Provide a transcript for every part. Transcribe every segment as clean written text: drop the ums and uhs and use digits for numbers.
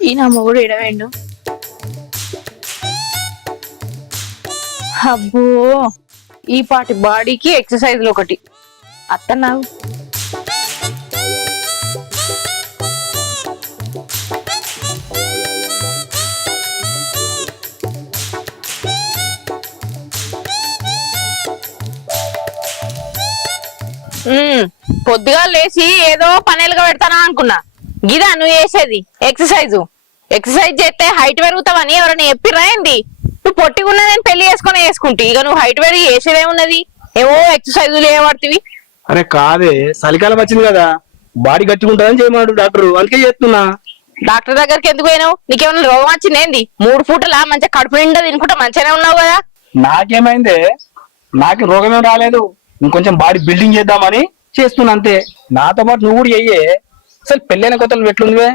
ఈ నా మొగుడు ఎడవేండు. అబ్బో ఈ పాటి బాడీకి ఎక్సర్సైజ్లు ఒకటి అత్తన్నావు. పొద్దుగా లేచి ఏదో పనేలుగా పెడతానా అనుకున్నా. గిదా నువ్వు చేసేది ఎక్సర్సైజ్ చేస్తే హైట్ పెరుగుతావని ఎవరైనా చెప్పిరా ఏంది? నువ్వు పొట్టిగా ఉన్నా నేను పెళ్లి వేసుకుంటే ఇక నువ్వు హైట్ పెరిగి చేసేదేమున్నది? ఏవో ఎక్సర్సైజులు చేయబడుతుంది. అరే కాదే, చలికాలం వచ్చింది కదా, బాడీ గట్టిగా ఉంటుందని చేయమన్నాడు డాక్టర్, అందుకే చేస్తున్నా. డాక్టర్ దగ్గరికి ఎందుకు పోయినావు? నీకేమైనా రోగం వచ్చింది ఏంది? 3 పూటలా మంచిగా కడుపు నిండా తినుకుంటా మంచిగానే ఉన్నావు కదా. నాకేమైందే? నాకు రోగమేం రాలేదు, ఇంకొంచెం బాడీ బిల్డింగ్ చేద్దామని చేస్తున్నా అంతే. నాతో పాటు నువ్వు కూడా చెయ్యే. అసలు పెళ్ళైన కొత్తలు ఎట్లుందివే?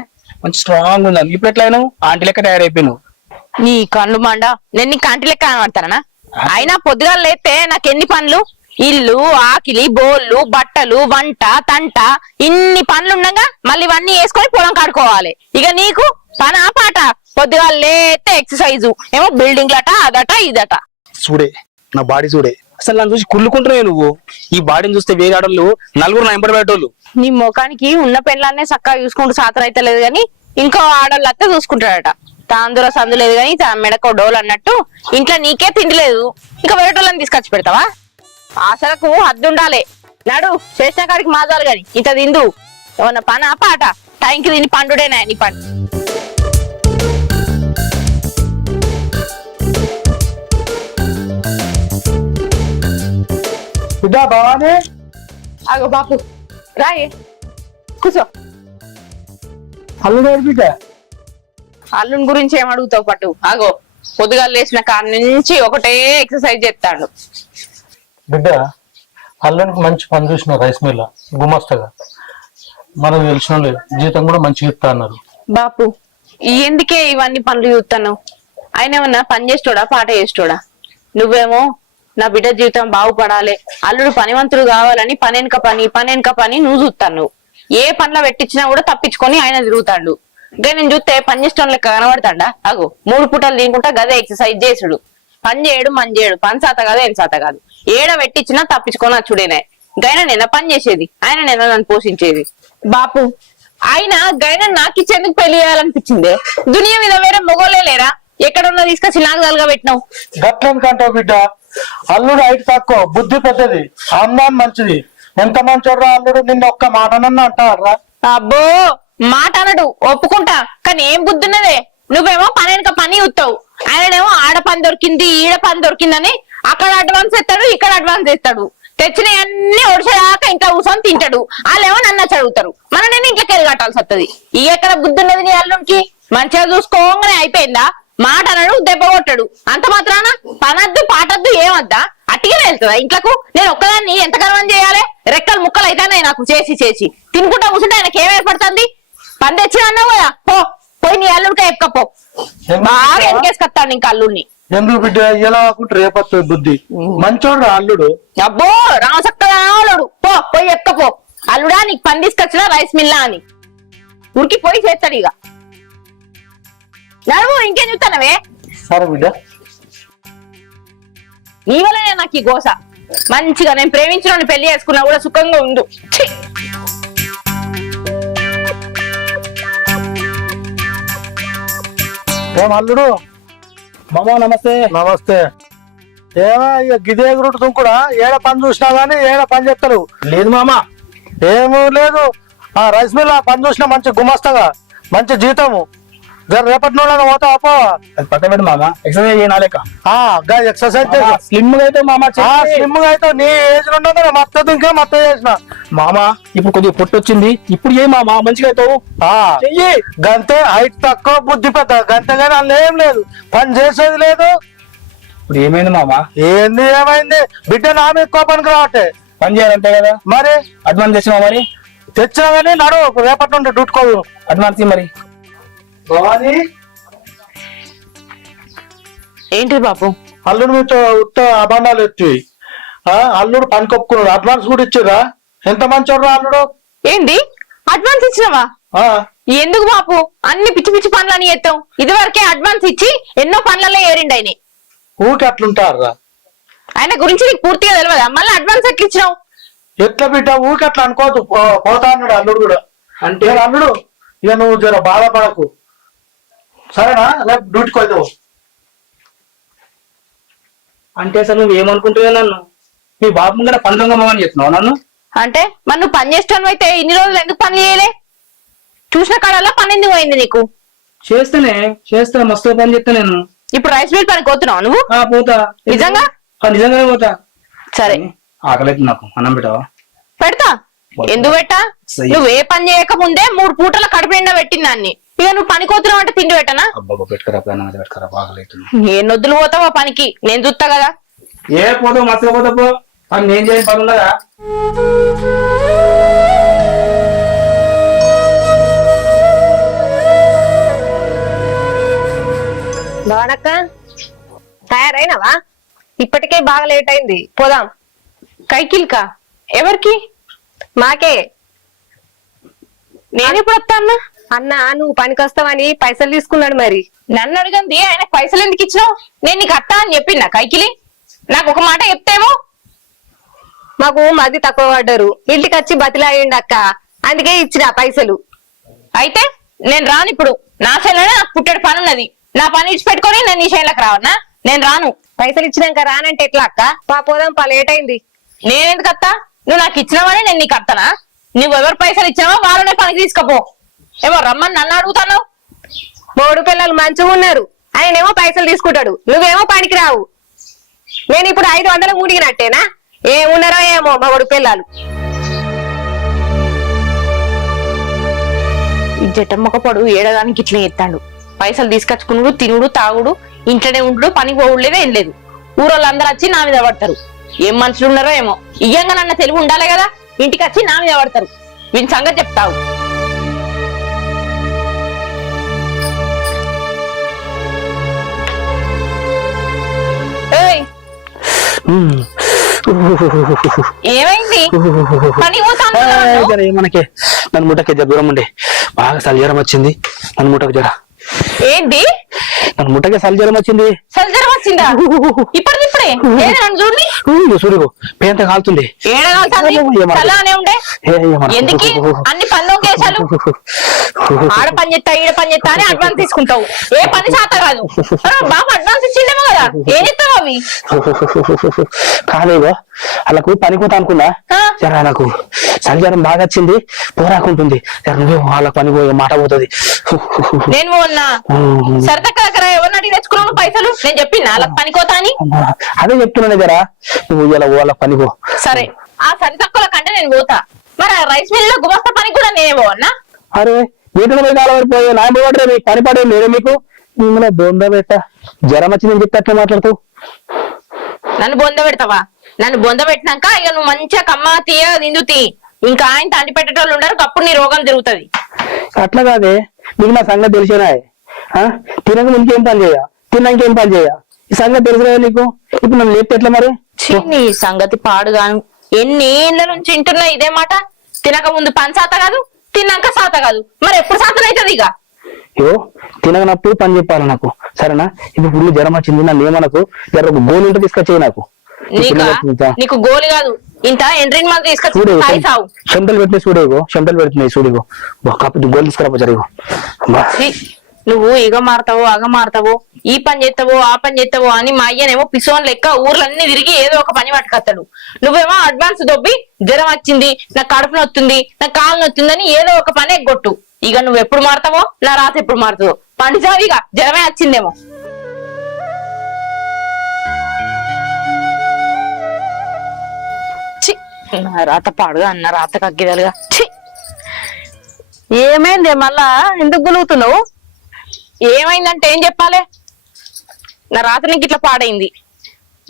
మంచి స్ట్రాంగ్ ఉంది. ఇప్పుడు ఎట్లా అయినావు? ఆంటీ లెక్క తయారైపోయినావు. నీ కళ్ళు మండ, నేను నీ కంటి లెక్క కనబడతానా? అయినా పొద్దుగా లేస్తే నాకు ఎన్ని పనులు, ఇల్లు ఆకిలి బోళ్ళు బట్టలు వంట తంట ఇన్ని పనులు ఉండగా మళ్ళీ ఇవన్నీ వేసుకొని పొలం కాడుకోవాలి. ఇక నీకు పనా పాట? పొద్దుగా లేస్తే ఎక్సర్సైజు ఏమో బిల్డింగ్ లట అదట ఇదట. చూడే నా బాడీ చూడే, అసలు నన్ను చూసి కుళ్ళుకుంటున్నావు నువ్వు. ఈ బాడీని చూస్తే వేరే ఆడోళ్ళు నలుగురు నా ఎంబడి పెట్టోళ్ళు. నీ ముఖానికి ఉన్న పెళ్ళాన్నే చక్కగా చూసుకుంటూ సాతర అయితే లేదు గాని ఇంకో ఆడోళ్ళు అత్తే చూసుకుంటాడట. తాందుర సందు లేదు గాని మెడకో డోలు అన్నట్టు ఇంట్లో నీకే తిండి లేదు, ఇంకా వేరేటోళ్ళని తీసుకొచ్చి పెడతావా? ఆశలకు హద్దు ఉండాలి. నాడు చేసిన కాడికి మాదాలు గాని ఇంత తిందు. ఏమన్నా పనా పాట? టైంకి తిని పండుడేనా నీ పండు? బిడ్డా భవానీ, అగో బాపు రాయే కూర్చో. అల్లుడు బిడ్డ, అల్లుని గురించి ఏం అడుగుతావు పట్టు? అగో పొద్దుగా లేచిన కాడ నుంచి ఒకటే ఎక్సర్సైజ్ చేస్తాడు. బిడ్డ అల్లునికి మంచి పని చూసిన రైస్ మిల్ గుమస్తగా, మనకు తెలిసిన జీతం కూడా మంచిగా ఇస్తా అన్నారు. బాపు ఎందుకే ఇవన్నీ పనులు చూస్తాను? ఆయన ఏమన్నా పని చేస్తోడా పాట చేస్తోడా? నువ్వేమో నా బిడ్డ జీవితం బాగుపడాలి, అల్లుడు పనివంతుడు కావాలని పనెనక పని నువ్వు చూస్తాను. ఏ పనిలో పెట్టించినా కూడా తప్పించుకొని ఆయన తిరుగుతాడు. ఇంకా నేను చూస్తే పని చేసిన లెక్క కనబడతాడా? అగో 3 పూటలు తినుకుంటా గదే ఎక్సర్సైజ్ చేసుడు. పని చేయడు పని సాత కాదు ఏం సాత కాదు. ఏడ పెట్టించినా తప్పించుకొని వచ్చుడేనే. గైన నిన్న పని చేసేది, ఆయన నిన్న నన్ను పోషించేది. బాపు ఆయన గైన నాకు ఇచ్చేందుకు పెళ్లి చేయాలనిపించిందే. దునియా మీద వేరే మొగోలే లేరా? ఎక్కడున్నా తీసుకొచ్చి నాకు తలగా పెట్టినావు. గట్లంటావు బిడ్డ, అల్లుడు హైట్ తక్కువ, బుద్ధి పెద్దది, అమ్మాన్ మంచిది. ఎంత మంచోడ్రా అల్లుడు, నిన్న ఒక్క మాటనన్నా అంటారా? అబ్బో మాట అనడు ఒప్పుకుంటా, కానీ ఏం బుద్ధున్నదే? నువ్వేమో పని పని ఉత్తావు, ఆయనేమో ఆడ పని దొరికింది ఈడ పని దొరికిందని అక్కడ అడ్వాన్స్ ఇస్తాడు ఇక్కడ అడ్వాన్స్ ఇస్తాడు. తెచ్చిన అన్ని ఒడిసేదాకా ఇంట్లో కూర్చొని తింటాడు. వాళ్ళేమో నన్ను చదువుతారు, మన నేను ఇంట్లోకి వెళ్ళి కట్టాల్సి వస్తుంది. ఈ ఎక్కడ బుద్ధి ఉన్నది నీ అల్లుడికి? మంచిగా చూసుకోగానే అయిపోయిందా? మాట అనడు దెబ్బ కొట్టాడు, అంత మాత్రాన పనద్దు పాటద్దు ఏమద్దా? అట్టిగానే వెళ్తుందా ఇంట్లకు? నేను ఒక్కదాన్ని ఎంత గర్వం చేయాలి? రెక్కలు ముక్కలు అయితేనే నాకు చేసి తినుకుంటా కూర్చుంటే ఆయనకి ఏం ఏర్పడుతుంది? పని తెచ్చిన అన్నావు కదా, పోయి నీ అల్లుడికే ఎక్కపో. బాగా ఎన్కేసుకొస్తాడు ఇంకా అల్లుడిని. ఎందుకు బిడ్డ ఎలా రేపొస్తుంది బుద్ధి? మంచోడు అల్లుడు. అబ్బో రామసక్కగా అల్లుడు, పోయి ఎక్కపో. అల్లుడా నీకు పని తీసుకొచ్చినా రైస్ మిల్లా అని ఉరికి పోయి చేస్తాడు. ఇక నడువు, ఇంకేం చూస్తానవే? సరే బిడ్డ, నీ వల్లనే నాకు ఈ గోస. మంచిగా నేను ప్రేమించిన పెళ్లి చేసుకున్నా కూడా సుఖంగా ఉండు. ఏం అల్లుడు? మామా నమస్తే. నమస్తే. ఏమో ఇక గిదే గురుడు దుంకుడా, ఏడ పని చూసినా గానీ ఏడ పని చెప్తారు. లేదు మామా, ఏమూ లేదు. ఆ రైస్ మిల్ పని చూసినా మంచి గుమస్తగా, మంచి జీతము. రేపటి నుండి పోతావా? పో. అది పక్క పెట్టు మామా, ఎక్సర్సైజ్ చేయనాలేక. ఎక్సర్సైజ్ స్లిమ్ గా అయితే మామా, స్లిమ్ గా అయితే నీ ఏజ్ ఉండదు మొత్తం ఇంకే మొత్తం చేసిన మామా. ఇప్పుడు కొద్దిగా పొట్టు వచ్చింది, ఇప్పుడు ఏ మామా మంచిగా అవుతావు. చెయ్యి. గంతే, హైట్ తక్కువ బుద్ధి పెద్ద, గంతే కానీ అందులో ఏం లేదు, పని చేసేది లేదు. ఇప్పుడు ఏమైంది మామా? ఏంది ఏమైంది? బిడ్డ నా మీద కోపానికి రావట్టే. పని చేయాలంటే కదా మరి. అడ్వాన్స్ తెచ్చినా? మరి తెచ్చినా కానీ నడు, రేపటి నుండి డ్యూట్కోదు. అడ్వాన్స్ మరి. భవానీ, ఏంటి బాపు? అల్లుడు మీద ఉత్త అభాండాలు ఎత్తి అల్లుడు పని కొప్పుకున్నాడు, అడ్వాన్స్ కూడా ఇచ్చిరా. ఎంత మంచోడు అల్లుడు. ఏంది అడ్వాన్స్ ఇచ్చినావా? ఎందుకు బాపు అన్ని పిచ్చి పిచ్చి పనులని చేస్తాం ఇదివరకే అడ్వాన్స్ ఇచ్చి ఎన్నో పనులలో ఏరిండి ఆయన ఊకి అట్లుంటారా? ఆయన గురించి నీకు పూర్తిగా తెలియదా మళ్ళీ అడ్వాన్స్ ఎట్లా ఇచ్చినావు ఎట్లా బిడ్డ ఊకి అట్లా అనుకోవద్దు. పోతా అన్నాడు అల్లుడు కూడా. అంటే అల్లుడు ఇక నువ్వు జర బాధపడకు సరేనా? రేపు డ్యూటీకి వెళ్తావు. అంటే అసలు నువ్వు ఏమనుకుంటున్నావు నన్ను? మీ బాబు ముందర పందొంగమని చెప్తున్నావు నన్ను? అంటే మరి నువ్వు పని చేస్తాను అయితే ఇన్ని రోజులు ఎందుకు పని చేయలే? చూసిన కాడల్లా పని ఎందుకు పోయింది నీకు? చేస్తా మస్తు పని చేస్తా నేను. ఇప్పుడు రైస్ మిల్ పనికి పోతున్నావు నువ్వు? పోతా. నిజంగా? నిజంగానే పోతా. సరే ఆకలేదు నాకు, అన్నం పెట్టావా? పెడతా. ఎందుకు పెట్టా? నువ్వు ఏ పని చేయక ముందే 3 పూటల కడుపు నిండా పెట్టింది దాన్ని. ఇక నువ్వు పని కోతున్నావు అంటే తిండి పెట్టనా? అబ్బాబా పెట్టుకరా ఆకలేదు. ఏ నొద్దులు పోతావా పనికి? నేను చూస్తా కదా. ఏ పోతావు మస్తు పోతా పో. పని నేను చేయని పని ఉండదా? బావనక్క తయారైనవా? ఇప్పటికే బాగా లేట్ అయింది, పోదాం. కైకిల్కా? ఎవరికి? మాకే. నేనెప్పుడు వస్తా అన్నా? అన్న నువ్వు పనికొస్తావని పైసలు తీసుకున్నాడు మరి. నన్ను అడిగింది ఆయన పైసలు ఎందుకు ఇచ్చినావు? నేను నీకు అత్తా అని చెప్పిందా కైకిలి? నాకు ఒక మాట చెప్తేమో. మాకు మది తక్కువ పడ్డారు, ఇంటికి వచ్చి బతిలాయిండు అక్క, అందుకే ఇచ్చిన పైసలు. అయితే నేను రాను ఇప్పుడు. నా శైలనే నాకు పుట్టడి పని ఉన్నది. నా పని ఇచ్చి పెట్టుకొని నేను నీ శైలకు రావన్నా? నేను రాను. పైసలు ఇచ్చినాక రానంటే ఎట్లా అక్క? పోదాం లేట్ అయింది. నేనెందుకు అత్తా? నువ్వు నాకు ఇచ్చినావని నేను నీకు అత్తనా? నువ్వు ఎవరు పైసలు ఇచ్చినావో వాళ్ళనే పనికి తీసుకపో. ఏమో రమ్మని నన్ను అడుగుతాను. 3 పిల్లలు మంచిగా ఉన్నారు, ఆయనేమో పైసలు తీసుకుంటాడు, నువ్వేమో పనికి రావు. నేను ఇప్పుడు 500 ముడిగినట్టేనా? ఏమున్నారో ఏమో 3 పిల్లలు. ఈ జటమ్మక పడు ఏడదానికి ఇట్లా ఎత్తాడు. పైసలు తీసుకొచ్చుకున్నాడు, తినుడు తాగుడు, ఇంట్లోనే ఉండు, పనికి పోవుడులేదు, ఏం లేదు. ఊరోళ్ళందరూ వచ్చి నా మీద పడతారు. ఏం మనుషులు ఉన్నారో ఏమో. ఇయ్యంగా నన్న తెలివి ఉండాలి కదా, ఇంటికి వచ్చి నా మీద పడతారు. వీని సంగతి చెప్తావు. ఏమైంది? పని పోతాను. మనకి నన్ను ముట్టకి దూరం ఉండే బాగా సల్జరం వచ్చింది. నన్ను ముట్టకు జర. ఏంటి? నన్ను ముట్టకి సల్జరం వచ్చింది. సల్జరం వచ్చిందా? ఇప్పుడే చూడండి. చూడు పేంత కాలుతుంది. చల్లగానే ఉండే ఎందుకు అన్ని పనులు కేసాలు? ఆడ పని చేస్తా ఈడ పని చేస్తా అని అడ్వాన్స్ తీసుకుంటావు. ఏ పని శాత కాదు. బాబు అడ్వాన్స్ ఇచ్చిండేమో కదా, ఏం చెప్తావు అవి? కాదేగో వాళ్ళకు పనిపోతా అనుకున్నా. జరా నాకు సల్జరం బాగా వచ్చింది, పోరాకుంటుంది. నువ్వే వాళ్ళ పని పోయే మాట పోతుంది. నేను మొన్న సరదా దగ్గర ఎవరిని అడిగి తెచ్చుకున్నాను పైసలు? నేను చెప్పిన వాళ్ళకి పనికోతా అని. అదే చెప్తున్నాను జరా, నువ్వు ఇలా వాళ్ళ పనిపో. సరే, ఆ సరి తక్కువ కంటే నేను పోతా. మరి రైస్ మిల్ లో గుమస్తా పని కూడా నేనే పోవన్నా? అరే వీటిలో పోయి కాలబడిపోయే నాయపడే మీకు పని పడే లేదే మీకు? మిమ్మల్ని బొంద పెట్ట జ్వరం వచ్చి నేను చెప్తే అట్లా మాట్లాడుతూ నన్ను బొంద పెడతావా? నన్ను బొంద పెట్టినాక ఇక నువ్వు మంచిగా కమ్మ తీయ నిందుతి. ఇంకా ఆయన తండ్రి పెట్టేటోళ్ళు ఉండరు, అప్పుడు నీ రోగం తిరుగుతుంది. అట్లా కాదే, మీకు నా సంగతి తెలిసేనా? తినక ముందుకేం పని చేయ, తిన్నాకేం పని చేయ, ఈ సంగతి తెలుసు నీకు. ఇప్పుడు నన్ను లేపితే ఎట్లా మరి? నీ సంగతి పాడుగాను. ఎన్ని ఏళ్ళ నుంచి వింటున్నా ఇదే మాట. తినక ముందు పని సాత కాదు, తిన్నాక సాత కాదు, మరి ఎప్పుడు సాతన అవుతుంది? ఇక తిననప్పుడు పని చెప్పాలి నాకు, సరేనా? ఇప్పుడు ఫుల్ జ్వరం వచ్చింది, నన్ను ఏమనకు. జర ఒక గోలు ఉంటే తీసుకొచ్చేయి నాకు. నీకు గోలి కాదు, ఇంత ఎండ్రిన్ మంది తీసుకొచ్చి చెమటలు పెట్టిన చూడేగో, చెమటలు పెడుతున్నాయి చూడేగో. గోలు తీసుకురాపో జరిగో. నువ్వు ఇగ మారుతావో అగ మారుతావో, ఈ పని చేస్తావో ఆ పని చేస్తావో అని మా అయ్యనేమో పిసోన్ లెక్క ఊర్లన్నీ తిరిగి ఏదో ఒక పని పట్టుకొస్తాడు. నువ్వేమో అడ్వాన్స్ దొబ్బి జ్వరం వచ్చింది, నాకు కడుపు నొత్తుంది, నాకు కాలు నొత్తుందని ఏదో ఒక పని ఎగ్గొట్టు. ఇక నువ్వు ఎప్పుడు మారుతావో, నా రాత ఎప్పుడు మారుతుందో పండిచావు. ఇక జ్వరమే వచ్చిందేమో. నా రాత పాడుగా అన్న రాత కగ్గిదలుగా. ఏమైంది మళ్ళా? ఎందుకు గులుగుతున్నావు? ఏమైందంటే ఏం చెప్పాలి? నా రాత్రి నీకు ఇట్లా పాడైంది.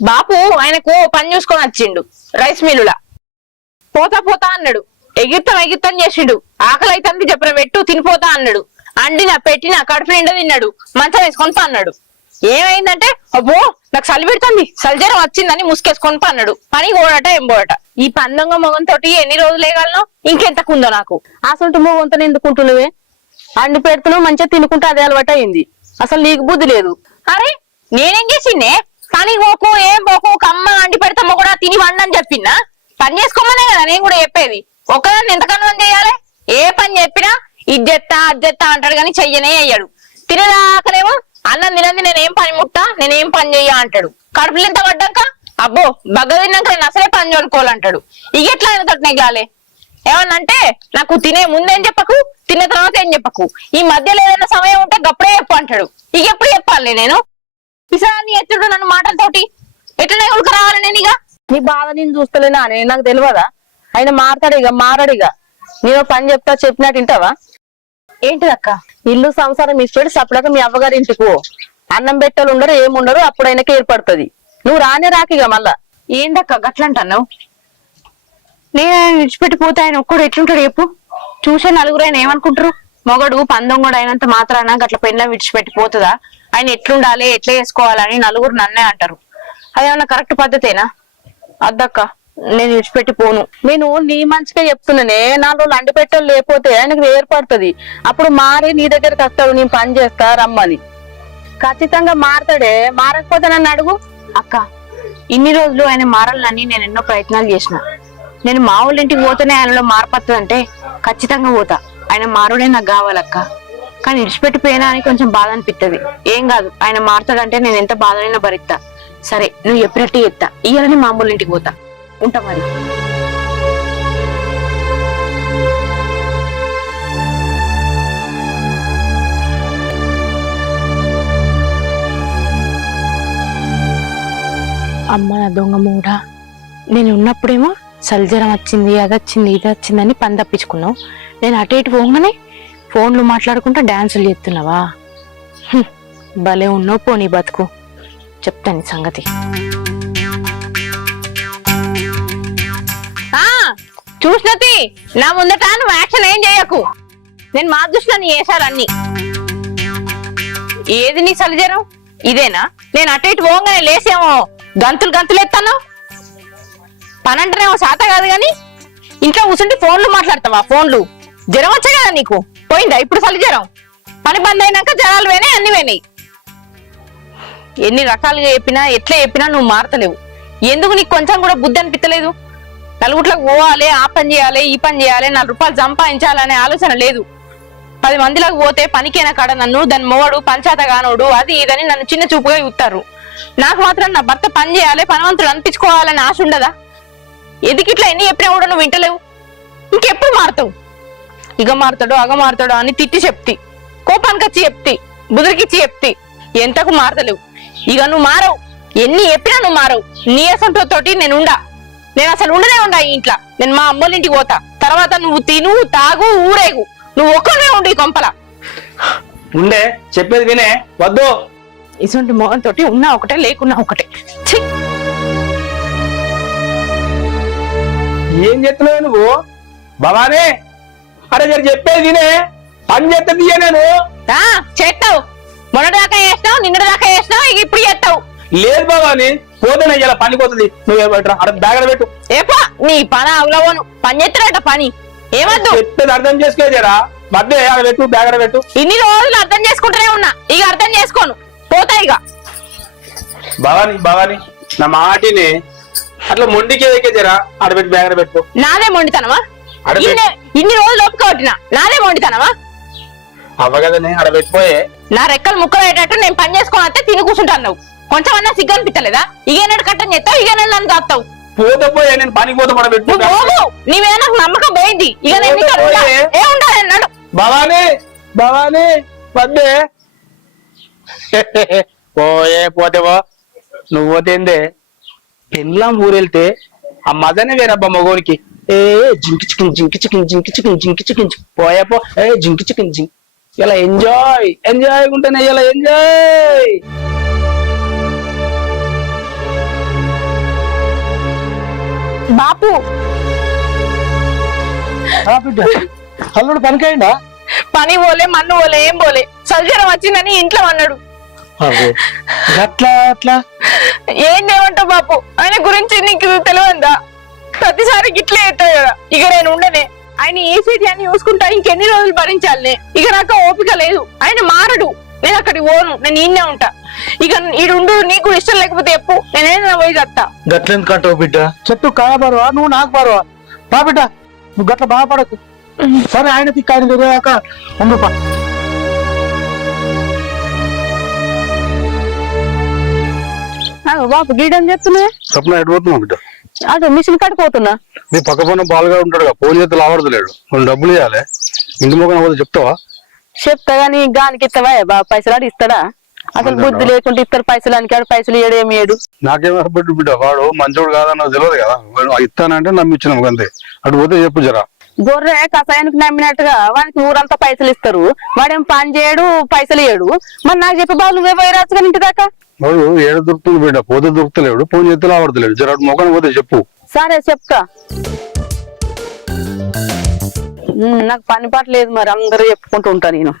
బాపు ఆయనకు పని చూసుకొని వచ్చిండు రైస్ మిల్లులా. పోతా పోతా అన్నాడు, ఎగిర్తం చేసిండు. ఆకలి అయితే చెప్పిన పెట్టు తినిపోతా అన్నాడు. అండినా పెట్టినా కడుపు నిండా తిన్నాడు, మంచం వేసుకొని అన్నాడు. ఏమైందంటే అబ్బో నాకు చలి పెడుతుంది, సల్జరం వచ్చిందని ముసుకేసుకొని అన్నాడు. పని పోడట ఏం పోడట. ఈ పందొంగ మొగంతో ఎన్ని రోజులు వేయగలను? ఇంకెంతకుందో నాకు. అసలు మొగంతో ఎందుకుంటున్నావే? అండి పెడుతున్నావు మంచిగా తినుకుంటే అదే అలవాటు అయింది. అసలు నీకు బుద్ధి లేదు. అరే నేనేం చేసిందే? పనికి పోకు ఏం పోకు కమ్మ అండి పెడతామో కూడా తిని వండని చెప్పినా పని చేసుకోమనే కదా నేను కూడా చెప్పేది. ఒకదాన్ని ఎంతకన్నా పని చేయాలి? ఏ పని చెప్పినా ఇజ్జెత్తా అజ్జెత్తా అంటాడు కానీ చెయ్యనే అయ్యాడు. తినేదాకనేమో అన్నం తినంది నేనేం పని ముట్టా నేనేం పని చెయ్యా అంటాడు. కడుపులు ఇంత పడ్డాక అబ్బో బగ్గ తిన్నాక నేను అసలే పని చూడుకోవాలంటాడు. ఇక ఎట్లా ఆయన తోటి నెగ్గాలి? ఏమన్నంటే నాకు తినే ముందేం చెప్పకు, తిన్న తర్వాత ఏం చెప్పకు, ఈ మధ్యలో ఏదైనా సమయం ఉంటే గప్పుడే చెప్పు అంటాడు. ఇక ఎప్పుడు చెప్పాలి నేను? పిసాన్ని ఎత్తుడు నన్ను మాటలతోటి ఎట్లనే ఉడక రావాలి నేను? ఇక నీ బాధ నేను చూస్తలేనా అని నాకు తెలియదా? ఆయన మారతాడు ఇక మారడిగా. నేను పని చెప్తా చెప్పినట్టు వింటావా? ఏంటిదక్క? ఇల్లు సంసారం ఇష్టపడి సపడాక మీ అవ్వగారి ఇంటికి అన్నం పెట్టాలు ఉండరు ఏముండరు, అప్పుడు ఆయనకి ఏర్పడుతుంది. నువ్వు రానే రాకిగా మళ్ళా. ఏందక్క గట్లంటున్నావు? నేను ఆయన విడిచిపెట్టి పోతే ఆయన ఒక్కడు ఎట్లుంటాడు చెప్పు? చూసే నలుగురు ఆయన ఏమనుకుంటారు? మొగడు పందొంగడు అయినంత మాత్రాన గట్ల పెండ్లం విడిచిపెట్టి పోతుందా? ఆయన ఎట్లుండాలి ఎట్లా చేసుకోవాలని నలుగురు నన్నే అంటారు. అదేమన్నా కరెక్ట్ పద్ధతేనా? అద్దక్క నేను విడిచిపెట్టి పోను. నేను నీ మంచిగా చెప్తున్నానే. 4 రోజులు అండి పెట్టాలు లేకపోతే ఆయనకు ఏర్పడుతుంది. అప్పుడు మారి నీ దగ్గరికి వస్తాడు, నేను పని చేస్తా రమ్మని. ఖచ్చితంగా మారతాడే. మారకపోతే నన్ను అడుగు. అక్క ఇన్ని రోజులు ఆయన మారాలని నేను ఎన్నో ప్రయత్నాలు చేసిన. నేను మా ఊళ్ళ ఇంటికి పోతేనే ఆయనలో మార్పత్తుందంటే ఖచ్చితంగా పోతా. ఆయన మారుడే నాకు కావాలక్క. కానీ విడిచిపెట్టిపోయినా అని కొంచెం బాధ అనిపిస్తుంది. ఏం కాదు, ఆయన మారుతాడంటే నేను ఎంత బాధనైనా భరిస్తా. సరే నువ్వు ఎప్పుడట్టు ఎత్తా ఇయ్యాలని మా అమ్మోళ్ళ ఇంటికి పోతా. ఉంటా మరి. అమ్మ నా దొంగ మూడా, నేను ఉన్నప్పుడేమో సల్జరం వచ్చింది అది వచ్చింది ఇది వచ్చిందని పని తప్పించుకున్నావు. నేను అటు ఇటు పోగానే ఫోన్లు మాట్లాడుకుంటూ డాన్సులు చేస్తున్నావా? భలే ఉన్నావు పోనీ బతుకు. చెప్తాను సంగతి. చూసినది నా ముందట నువ్వు యాక్షన్ ఏం చేయకు. నేను మార్చుసిన నీ వేషాలన్నీ. ఏది నీ సలిజరం? ఇదేనా? నేను అటు ఇటు పోగానే లేసేమో గంతులు ఎత్తాను. పని అంటేనేమో శాత కాదు గాని ఇంట్లో కూర్చుంటే ఫోన్లు మాట్లాడతావా? ఫోన్లు జ్వరం వచ్చాయి కదా నీకు, పోయిందా ఇప్పుడు సలిజరం? పని బంద్ అయినాక జ్వరాలు పోయినాయి, అన్ని పోయినాయి. ఎన్ని రకాలుగా చెప్పినా ఎట్లా చెప్పినా నువ్వు మారతలేవు. ఎందుకు నీకు కొంచెం కూడా బుద్ధి అనిపించలేదు? నలుగుట్లకు పోవాలి, ఆ పని చేయాలి ఈ పని చేయాలి, 4 రూపాయలు సంపాదించాలనే ఆలోచన లేదు. 10 మందిలకు పోతే పనికైనా కాడ నన్ను దాని మొగడు పంచాత గానోడు అది ఇదని నన్ను చిన్న చూపుగా చూస్తారు. నాకు మాత్రం నా భర్త పని చేయాలి పనవంతుడు అనిపించుకోవాలని ఆశ ఉండదా? ఎదికిట్లా ఎన్ని చెప్పినా కూడా నువ్వు వింటలేవు. ఇంకెప్పుడు మారుతావు? ఇగ మారుతాడు అగ మారుతాడు అని తిట్టి చెప్తి, కోపానికి వచ్చి చెప్తి, బుదిరికిచ్చి చెప్తి, ఎంతకు మారతలేవు. ఇక నువ్వు మారవు. ఎన్ని చెప్పినా నువ్వు మారవు. నీ అసంతోటి నేను అసలు ఉండా ఈ ఇంట్లో. నేను మా అమ్మోళ్ళ ఇంటికి పోతా. తర్వాత నువ్వు తిను తాగు ఊరేగు. నువ్వు ఒక్కనే ఉండు ఈ కొంపల. ఉండే చెప్పేది వినే వద్దు. ఇటువంటి మొహం తోటి ఉన్నా ఒకటే లేకున్నా ఒకటే. ఛీ! ఏం చెప్తున్నావు నువ్వు? భవానీ అరే జర చెప్పేది వినే. పని చేస్తే తీయ నేను. చేస్తావు. మొన్నటిదాకా చేస్తావు, నిన్నటిదాకా చేస్తావు, ఇక ఇప్పుడు చేస్తావు. లేదు భవానీ, పోతేనే ఇలా పని పోతుంది. నువ్వు అక్కడ బ్యాగర పెట్టు. ఏపా నీ పని అవలవను. పని చేస్తాడట పని. ఏమద్దు చెప్పేది అర్థం చేసుకోజరా. మధ్య అక్కడ పెట్టు, బ్యాగర పెట్టు. ఇన్ని రోజులు అర్థం చేసుకుంటూనే ఉన్నా, ఇక అర్థం చేసుకోను. పోతా ఇక. భవానీ నా మాటిని అట్లా మొండికే జరా ఆడబెట్టి బ్యాగర పెట్టు. నాదే మొండితనమా? ఇన్ని రోజులు ఒప్పుకోవట్టినా నాదే మొండితనమా? అవ్వగదనే ఆడబెట్టిపోయే. నా రెక్కలు ముక్కలు అయ్యేటట్టు నేను పని చేసుకొని వస్తే తిని కూర్చుంటాను. కొంచెం అన్నా సిగ్గు అనిపించలేదా? ఇగేనాడు కట్టం చేస్తావు, ఇగేనాడు నన్ను కాస్తావు. పోతే పోయే, నేను పనికి పోతే పడబెట్టు. నీవే నాకు నమ్మకం పోయింది. ఇక నేను ఏ ఉండాలి అన్నాడు. భవానీ వద్దే. పోతే నువ్వు పోతేందే. పెళ్ళాం ఊరెళ్తే ఆ మజనే వేరబ్బా మగోనికి. జింకి చికెన్ పోయే పో. జింకి చికెన్ ఇలా ఎంజాయ్ ఉంటేనే ఇలా ఎంజాయ్. బాపు బిడ్డ అల్లుడు పనికైందా? పని పోలే మన్ను పోలే ఏం పోలే. సల్జరం వచ్చిందని ఇంట్లో అన్నాడు. అట్లా ఏం చేయమంటావు బాపు? ఆయన గురించి నీకు తెలియదా? ప్రతిసారి గిట్లే ఎత్తావు కదా. ఇక నేను ఉండనే. ఆయన ఏ సీటీ అని చూసుకుంటా ఇంకెన్ని రోజులు భరించాలి. ఇక నాకు ఓపిక లేదు. ఆయన మారడు. నేను అక్కడికి పోను. నేను ఈయనే ఉంటా. ఇక ఈడుండు. నీకు ఇష్టం లేకపోతే చెప్పు, నేనేనా పోయి చెప్తా. గట్లెందుకంటావు బిడ్డ? చెట్టు కాయ బరువా, నువ్వు నాకు బరువా? బా బిడ్డ, నువ్వు గట్ల బాధపడకు. సరే, ఆయన తిక్క ఆయన తిరిగాక ఉండు. బాబు గీడని చెప్తున్నా. సప్న ఎటు పోతున్నావు బిడ్డ? అటు మిషన్ కట్టుకోతున్నా. నీ పక్క పైన బాలుగా ఉంటాడు, ఫోన్ చేస్తే లావడతలేడు. కొన్ని డబ్బులు ఇవ్వాలి. ఇంటి మొక్కన పోతే చెప్తావా? చెప్తా గానీ గానికి ఇస్తావా బాబు? పైసలు ఆడు ఇస్తాడా? అసలు బుద్ధి లేకుంటే ఇస్తారు పైసలు అని. ఆడు పైసలు ఏడేమి ఏడు. నాకేం అసలు బిడ్డ, వాడు మంచోడు కాదన్న తెలియదు కదా. ఇస్తానంటే నమ్మిచ్చినాం అంతే. అటు పోతే చెప్పు జరా. గొర్రె కషాయానికి నమ్మినట్టుగా వానికి ఊరంతా పైసలు ఇస్తారు. వాడేం పని చేయడు, పైసలు ఇయ్యడు. మరి నాకు చెప్పి బాబు నువ్వే పోయిరాచుగా ఇంటి దాకా. వాడు ఏడ దొరుకుతుంది బిడ్డ, పోతే దొరుకుతలేడు, ఫోన్ చేస్తే లావడతలేడు. జర అటు మొక్కన పోతే చెప్పు. సరే చెప్తా. నాకు పని పాట లేదు, మరి అందరూ చెప్పుకుంటూ ఉంటా నేను.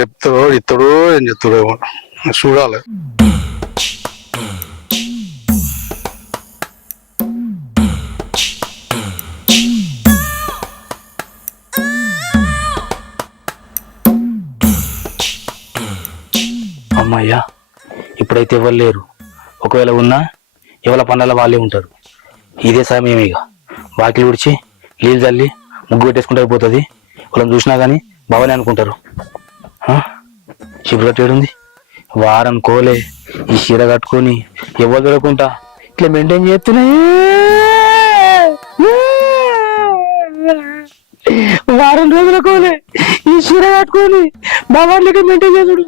చెప్తాడు ఇస్తాడు, ఏం చెప్తాడు ఏమో చూడాలి. అమ్మయ్యా, ఇప్పుడైతే ఎవరు లేరు. ఒకవేళ ఉన్నా ఎవరి పనుల వాళ్ళే ఉంటారు. ఇదే సమయం. ఇక వాకిలి ఉడిచి నీళ్ళు చల్లి ముగ్గు పెట్టేసుకుంటే అయిపోతుంది. వాళ్ళని చూసినా కానీ బాగానే అనుకుంటారు. చిపురు కట్టేడుంది. వారం కోలే ఈ చీర కట్టుకొని ఎవరు దొరకుంటా ఇట్లా మెయింటైన్ చేస్తున్నాయి. వారం రోజుల కోలే ఈ చీర కట్టుకొని బాగా మెయింటైన్ చేసుడు.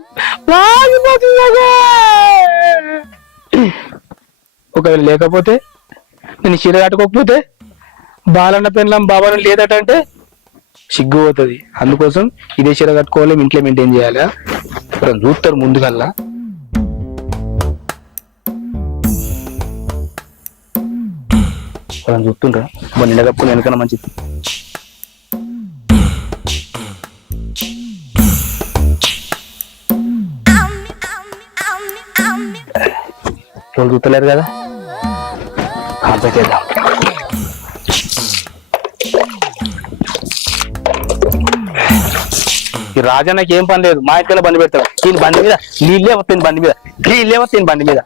ఒకవేళ లేకపోతే నేను చీర కట్టుకోకపోతే బాలన్న పెళ్ళం బాబాను లేదటంటే సిగ్గు పోతుంది. అందుకోసం ఇదే చీర కట్టుకోవాలి, ఇంట్లో మెయింటైన్ చేయాలి. చూస్తారు ముందుకల్లా. వాళ్ళని చూస్తుంటా మన నిండా కప్పుకుని వెనకన్నా మంచిది. ఎవరు చూస్తలేరు కదా, పెట్టేద్దాం. ఈ రాజన్నకి ఏం పని లేదు. మా ఇంట్లో బండి పెడతాడు. దీని బండి మీద నీళ్ళే వస్తుంది, బండి మీద నీళ్ళే వస్తుంది, బండి మీద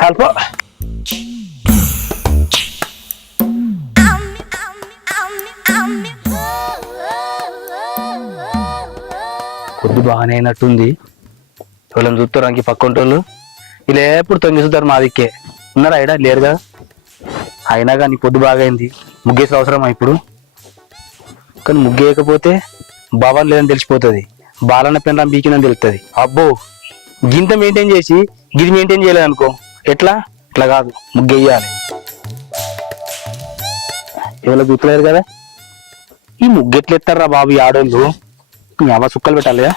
కల్ప. కొద్ది బాగానే అయినట్టుంది. వాళ్ళని చూస్తారు అంకి పక్కంటోళ్ళు. ఇలా ఎప్పుడు తొంగిస్తారు మా దిక్కే. ఉన్నారా అయినా లేరు కదా. అయినా కానీ పొద్దు బాగైంది. ముగ్గేసే అవసరమా ఇప్పుడు? కానీ ముగ్గేయకపోతే భవన్ లేదని తెలిసిపోతుంది. బాలన్న పెండ్లం బీకిందని తెలుస్తుంది. అబ్బో, గింత మెయింటైన్ చేసి గిది మెయింటైన్ చేయలేదు అనుకో, ఎట్లా? ఇట్లా కాదు, ముగ్గేయాలి. ఎవరో గుర్తులేరు కదా. ఈ ముగ్గెట్లు ఎత్తారా బాబు ఈ ఆడోళ్ళు? అవ సుక్కలు పెట్టాలిగా.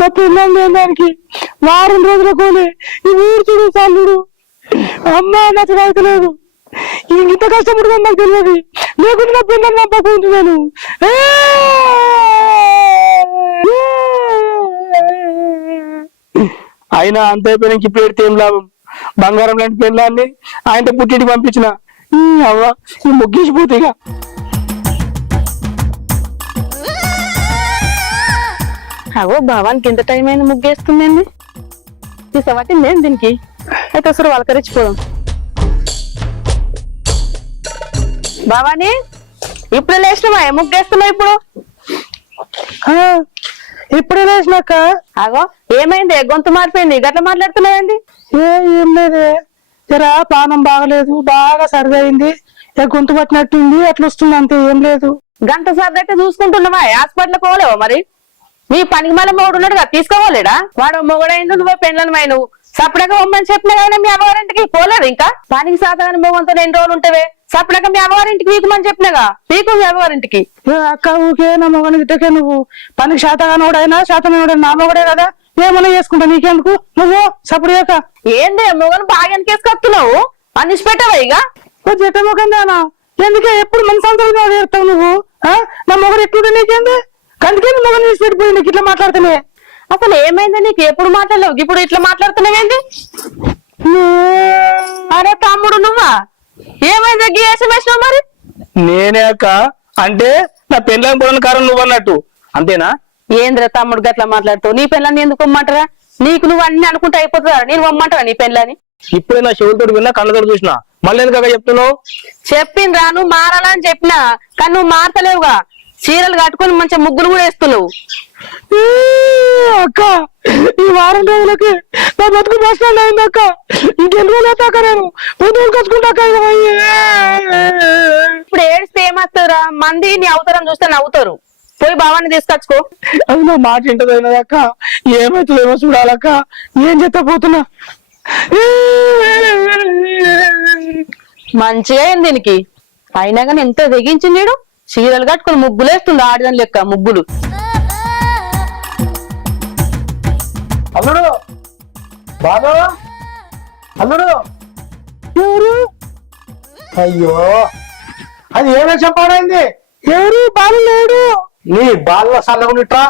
నా పిల్లలు లేదానికి వారం రోజుల కోలే ఈ ఊడ్చుడు చల్లుడు. అమ్మ నచ్చలేదు. ఇంత కష్టపడుతుంది నాకు తెలియదు. లేకుంటే నా పిల్లలు నమ్మకుంటున్నాను. అయినా అంత అయిపోయినాక ఇప్పుడు పెడితే ఏం లాభం? బంగారం లాంటి పిల్లల్ని ఆయనతో పుట్టింటికి పంపించిన అవ్వ ఈ ముగ్గేసిపోతే ఇక. అవో భావానికి ఎంత టైం అయినా ముగ్గేస్తుందండి. తీసవట్టింది ఏం దీనికి? అయితే అసలు వలకరించిపోదాం. భావాని, ఇప్పుడు లేచినవా? ముగ్గేస్తున్నావు ఇప్పుడు? ఇప్పుడే లేచినాక. అగో ఏమైంది? గొంతు మారిపోయింది, గట్ల మాట్లాడుతున్నాయండి? ఏం లేదే, జరా పానం బాగలేదు, బాగా సరిదైంది, గొంతు పట్టినట్టుంది, అట్లా వస్తుంది అంతే, ఏం లేదు. గంట సర్దైతే చూసుకుంటున్నావా? హాస్పిటల్ పోలేవా? మరి మీ పనికి మళ్ళీ మొగుడు ఉన్నాడు కదా, తీసుకోవాలేడా? వాడు మొగుడైండు, నువ్వే పెళ్ళను. సపడగా పొమ్మని చెప్పినా కానీ మీ అమ్మగారింటికి పోలేదు. ఇంకా పనికి సాధగాని మొగంతో 2 రోజులు ఉంటావే. సపడగా మీ అమ్మగారింటికి వీకమని చెప్పినాగా, వీకు మీ అమ్మగారింటికి. అక్క ఊకే నా మొగని ఇట్టకే, నువ్వు పనికి శాతగానోడైనా శాతమైనోడైనా నా మొగడే కదా, ఏమన్నా చేసుకుంటా, నీకెందుకు? నువ్వు సపడేక ఏందే మొగను బాగా వెనకేసుకొస్తున్నావు? అనిసి పెట్టవా? ఇక జట్ట మొగందానా? ఎందుకే ఎప్పుడు మన సంతలు చేస్తావు నువ్వు? నా మొగడు ఎట్లుంటే నీకేంది? కందుకే మొగని తీసి పెట్టిపోయింది నీకు ఇట్లా మాట్లాడుతున్నాయి. అసలు ఏమైంది నీకు? ఎప్పుడు మాట్లాడలేవు, ఇప్పుడు ఇట్లా మాట్లాడుతున్నావేంది? అరే తమ్ముడు నువ్వా? ఏమైంది గీ SMS లో మరి? నేనే అక్క, అంటే నా పెళ్ళని పోయిన కారణం నువ్వు అన్నట్టు అంతేనా? ఏంద్ర తమ్ముడు గట్లా మాట్లాడుతావు? నీ పెళ్ళని ఎందుకు వమ్మంటారా? నీకు నువ్వు అన్ని అనుకుంటే అయిపోతుందా? నేను వమ్మంటారా నీ పెళ్ళని? ఇప్పుడే నా చెవులతో విన్నా, కళ్ళతోటి చూసినా, మళ్ళీ ఎందుకు చెప్తున్నావు? చెప్పిండ్రా నువ్వు మారాలని చెప్పినా, కానీ నువ్వు మారతలేవుగా. చీరలు కట్టుకొని మంచిగా ముగ్గులు కూడా వేస్తున్నావు. అక్క ఈ వారం రోజులకి నా బతుకు బస్టాండ్ అయింది అక్క. ఇంకెన్ని రోజులు అవుతాక నేను పొద్దులు కచ్చుకుంటాక. ఇప్పుడు ఏడిస్తే ఏమవుతారా? మంది నీ అవతారం చూస్తే నవ్వుతారు. పోయి భావాన్ని తీసుకొచ్చుకో. అది నా మాట ఇంటదైనది అక్క. ఏమైతుందేమో చూడాలక్క. ఏం చేస్తా పోతున్నా. మంచిగా అయింది దీనికి. అయినా కానీ ఎంత తెగించింది నీడు. చీరలు కట్టుకుని ముగ్గులేస్తుంది ఆడదాని లెక్క ముగ్గులు. అల్లుడు బాగా అల్లుడు ఎవరు? అయ్యో అది ఏమే చెప్పాడైంది? ఎవరు బాలు లేడు. నీ బాల్లో సల్లగునిట్రా.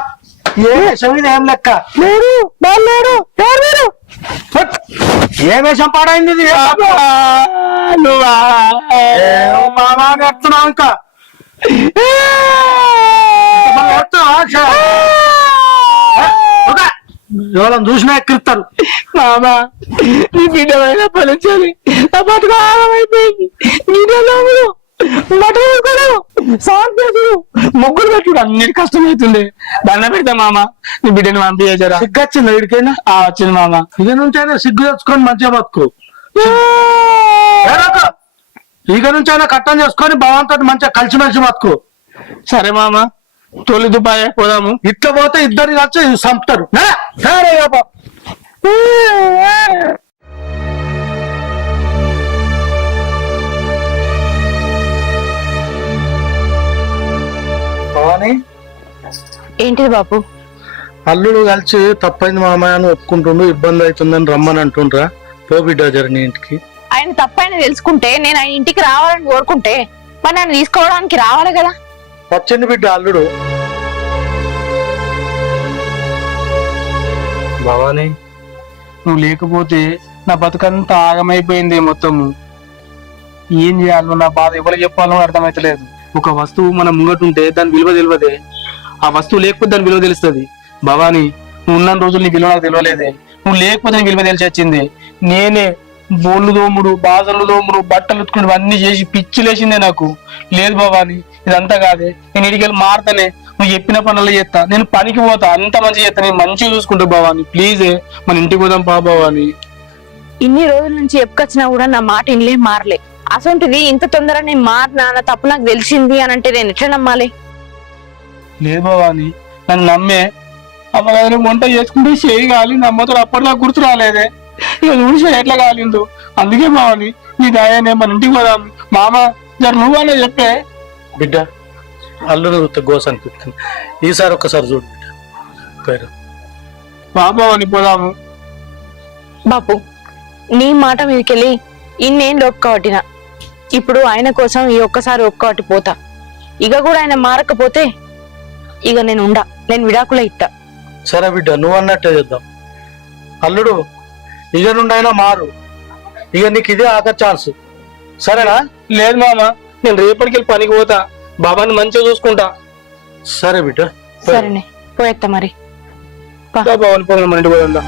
ఏ విషయం ఏం లెక్క లేడు. బాలు లేడు. ఎవరు? ఏ వేషం పాడైంది ఇది? నువ్వా మామా ఎత్తున్నావు ఇంకా ఎవరైనా చూసినా ఎక్కిస్తారు. మామా నీ బిడ్డమైనా ఫలించాలి. నా బతుకు ఆగమైపోయింది. నీళ్ళు బట్టలు సాగు చేసుడు ముగ్గురు పెట్టుడు అన్నిటి కష్టమవుతుంది. దండ పెడతా మామ, నీ బిడ్డని పంపించారా? సిగ్గు వచ్చింది వీడికైనా? వచ్చింది మామ. ఇక నుంచైనా సిగ్గు తెచ్చుకొని మంచిగా బతుకు. ఇక నుంచైనా కట్టం చేసుకొని భగవంతో మంచిగా కలిసిమెలిసి బతుకు. సరే మామ, తొలి దుబాయ్ పోదాము. ఇట్లా పోతే ఇద్దరు వచ్చి చంపుతారు. సరే భవాని, ఏంటిది బాపు? అల్లుడు కలిసి తప్పైంది మామయ్య అని ఒప్పుకుంటుండు, ఇబ్బంది అవుతుందని రమ్మని అంటుండ్రా. పో బిడ్డ జరని ఇంటికి. ఆయన తప్పైన తెలుసుకుంటే నేను ఆయన ఇంటికి రావాలని కోరుకుంటే మరి నన్ను తీసుకోవడానికి రావాలి కదా. వచ్చింది బిడ్డ అల్లుడు. భవాని, నువ్వు లేకపోతే నా బతుకంతా ఆగమైపోయింది మొత్తము. ఏం చేయాలో నా బాధ ఎవరు చెప్పాలో అర్థమైతలేదు. ఒక వస్తువు మనం ముంగటుంటే దాని విలువ తెలియదే, ఆ వస్తువు లేకపోతే దాని విలువ తెలుస్తుంది. భవాని, నువ్వు ఉన్న రోజులు నీ విలువ నాకు తెలియలేదే. నువ్వు లేకపోతే నీ విలువ తెలిసి వచ్చింది. నేనే బోళ్ళు దోముడు, బాజలు దోముడు, బట్టలు ఉత్తుకుని అన్ని చేసి పిచ్చి లేచిందే నాకు. లేదు భవాని, ఇదంతా కాదే. నేను ఇడికెళ్ళి మారుతానే, నువ్వు చెప్పిన పనులు చేస్తా, నేను పనికి పోతా, అంత మంచిగా చేస్తా, నేను మంచిగా చూసుకుంటా. భవాని ప్లీజే మన ఇంటికి పోదాం పా భవాని. ఇన్ని రోజుల నుంచి ఎప్పుకొచ్చినా కూడా నా మాట ఇన్లే మారలే. అసొంటిది ఇంత తొందర నేను మారినా, నా తప్పు నాకు తెలిసింది అని అంటే నేను ఎట్లా నమ్మాలి? లేదు భవాని, నన్ను నమ్మే. అమ్మగారు వంట చేసుకుంటే చేయి కాలి, నమ్మతో అప్పటిలా గుర్తు రాలేదే. ఇక చూసి ఎట్లా కాలిందో. అందుకే భవాని, నీ దయనే మన ఇంటికి పోదాం. మామ జర నువ్వనే చెప్పే. బిడ్డ అల్లుడు గోస అనిపిస్తుంది. ఈసారి ఒక్కసారి చూడు బిడ్డ. పేరు భవాని పోదాము. బాపు, నీ మాట మీదకెళ్ళి ఇన్నేళ్ళు ఒప్పుకోవటినా, ఇప్పుడు ఆయన కోసం ఈ ఒక్కసారి ఒప్పుకోవటి పోతా. ఇక కూడా ఆయన మారకపోతే ఇక నేను విడాకుల ఇట్టా. సరే బిడ్డ, నువ్వు అన్నట్టే చేద్దాం. అల్లుడు ఇక నుండి అయినా మారు. ఇక నీకు ఇదే ఆఖరి ఛాన్స్, సరేనా? లేదు మామ, నేను రేపటికి వెళ్ళి పనికి పోతా. బాబాని మంచిగా చూసుకుంటా. సరే బిడ్డ. సరేనే, పోయేత్తా మరి. భవాని పోదాం, మన ఇంటికి పోదా.